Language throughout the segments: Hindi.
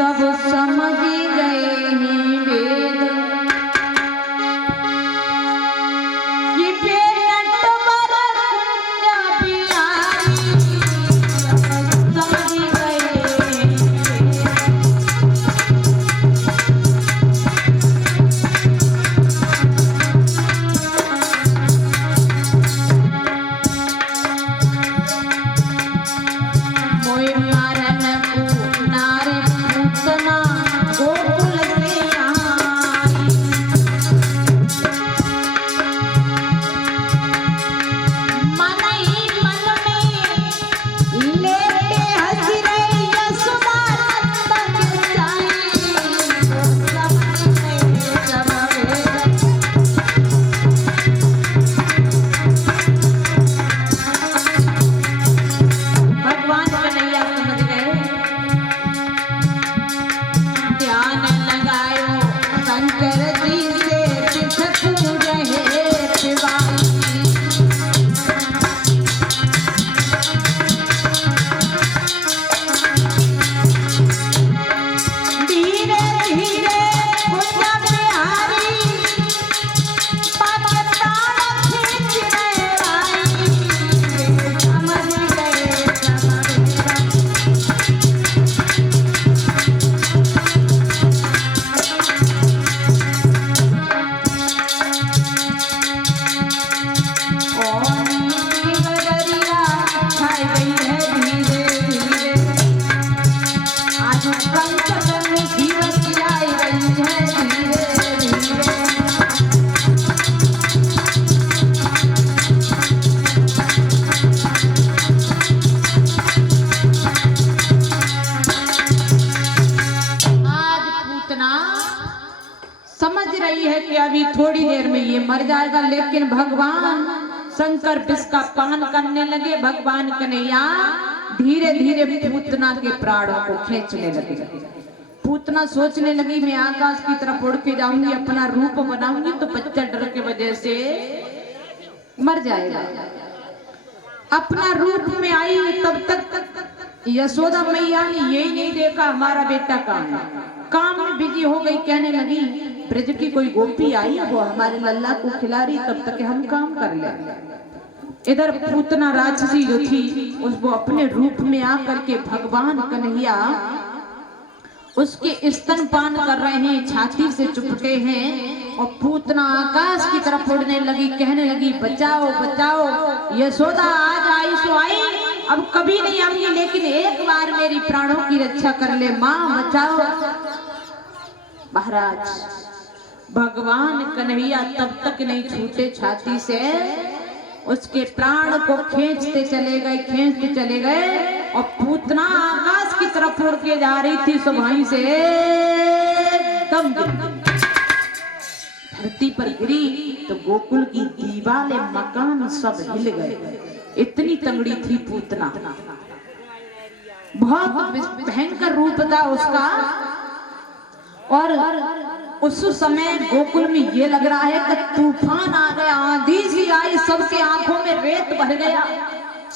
सब समझ गए हैं वेद, ये पेट पर कुंजा बिहारी सब समझ गए हैं। मोय मारन को नारी पूतना गोकुल से आई, मन ही मन में लेते हंस रही यशोदा नंदन जाई, समझ गए सब वेद। भगवान कन्हैया समझ गए, ध्यान लगायो शंकर जी से पिछत रहे शिवाई। धीरे धीरे कुंजा बिहारी पग प्राण खींच रहे आई, समझ गए सब वेद। और नीली बदरिया छाई गई है धीरे धीरे, आज कंचन में जीवत आई गई है धीरे धीरे। आज पूतना समझ रही है कि अभी थोड़ी देर में ये मर जाएगा, लेकिन भगवान शंकर विष का पान करने लगे। भगवान कन्हैया धीरे धीरे पूतना के प्राणों को खींचने लगे। पूतना सोचने लगी मैं आकाश की तरफ उड़ के जाऊंगी, अपना रूप बनाऊंगी तो बच्चा डर के वजह से मर जाएगा। अपना रूप में आई, तब तक यशोदा मैया ने यही नहीं देखा हमारा बेटा कहाँ है, काम में बिजी हो गई। कहने लगी ब्रज की कोई गोपी आई, वो हमारे लल्ला को खिला रही, तब तक हम काम कर ले। इधर पूतना राक्षसी जो थी उसको अपने रूप में आकर के भगवान कन्हैया उसके स्तनपान कर रहे हैं, छाती से चुपटे हैं। और पूतना आकाश की तरफ उड़ने लगी, कहने लगी बचाओ बचाओ यशोदा, आज आई सो आई, अब कभी नहीं आऊंगी, लेकिन एक बार मेरी प्राणों की रक्षा कर ले माँ, बचाओ। महाराज भगवान कन्हैया तब तक नहीं छूटे छाती से, उसके प्राण को खींचते चले गए, खींचते चले गए। और पूतना आकाश की तरफ उड़ के जा रही थी, सो वहीं से एकदम धरती पर गिरी तो गोकुल की दीवारें मकान सब हिल गए। इतनी तंगड़ी थी पूतना, बहुत भयंकर रूप था उसका। और उस समय गोकुल में ये लग रहा है कि तूफान आ गया, आंधी सी आई, सबके आंखों में रेत भर गया।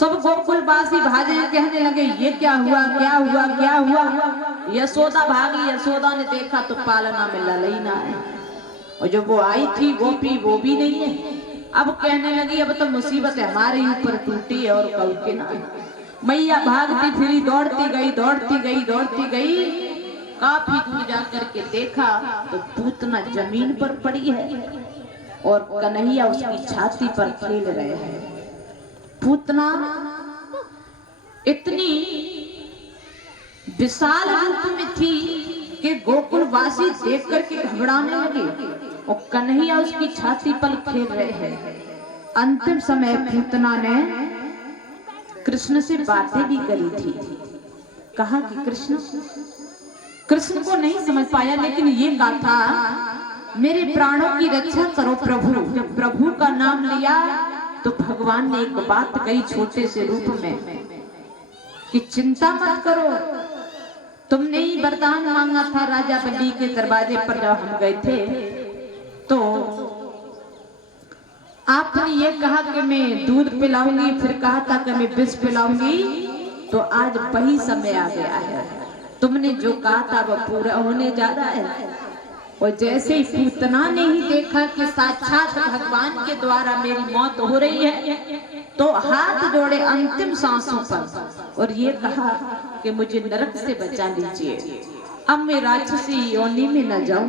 सब गोकुलवासी भागे, कहने लगे ये क्या हुआ क्या हुआ क्या हुआ। यशोदा भागी, यशोदा ने देखा तो पालना में ललैना है, और जब वो आई थी गोपी वो भी नहीं है। अब कहने लगी अब तो मुसीबत हमारे ऊपर टूटी और कल के ना। मैया भागती फिरी, दौड़ती गई दौड़ती गई दौड़ती गई, काफी दूर जाकर के देखा तो पूतना जमीन पर पड़ी है और कन्हैया उसकी छाती पर खेल रहे हैं। पूतना इतनी विशाल रूप में थी कि गोकुलवासी देख करके घबराने लगे, और कन्हैया उसकी छाती पर खेल रहे हैं। अंतिम समय पूतना ने कृष्ण से बातें भी करी थी, कहा कि कृष्ण को नहीं समझ पाया, लेकिन ये गाथा मेरे प्राणों की रक्षा करो प्रभु। जब प्रभु का नाम लिया तो भगवान ने एक बात कही छोटे से रूप में कि चिंता मत करो, तुमने ही वरदान मांगा था राजा बलि के दरवाजे पर जब हम गए थे, तो आपने ये कहा कि मैं दूध पिलाऊंगी, फिर कहा था कि मैं विष पिलाऊंगी, तो आज वही समय आ गया है। तुमने जो कहा था वो पूरा होने जा रहा है। और जैसे ही पूतना ने ही देखा कि साक्षात भगवान के द्वारा मेरी मौत हो रही है, तो हाथ जोड़े अंतिम सांसों पर और ये कहा कि मुझे नरक से बचा लीजिए, अब मैं राक्षसी योनि में न जाऊं।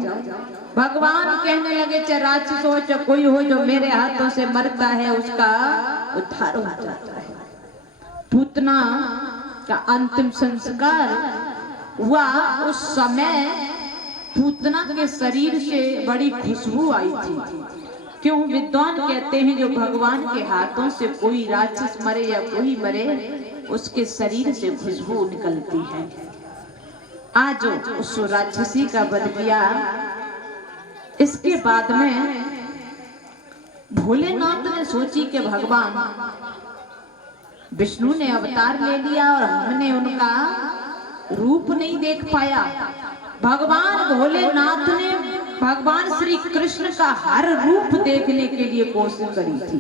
भगवान कहने लगे, चाहे राक्षस हो चाहे कोई हो, जो मेरे हाथों से मरता है उसका उद्धार हो जाता है। पूतना का अंतिम संस्कार हुआ। उस समय पूतना के शरीर से बड़ी खुशबू आई थी। क्यों? विद्वान कहते हैं जो भगवान के हाथों से कोई राक्षस मरे या कोई मरे, उसके शरीर से खुशबू निकलती है। आज उस राक्षसी का वध किया। इसके बाद में भोलेनाथ ने सोची कि भगवान विष्णु ने अवतार ले लिया और हमने उनका रूप नहीं देख पाया। भगवान भोलेनाथ ने भगवान श्री कृष्ण का हर रूप देखने के लिए कोशिश करी थी।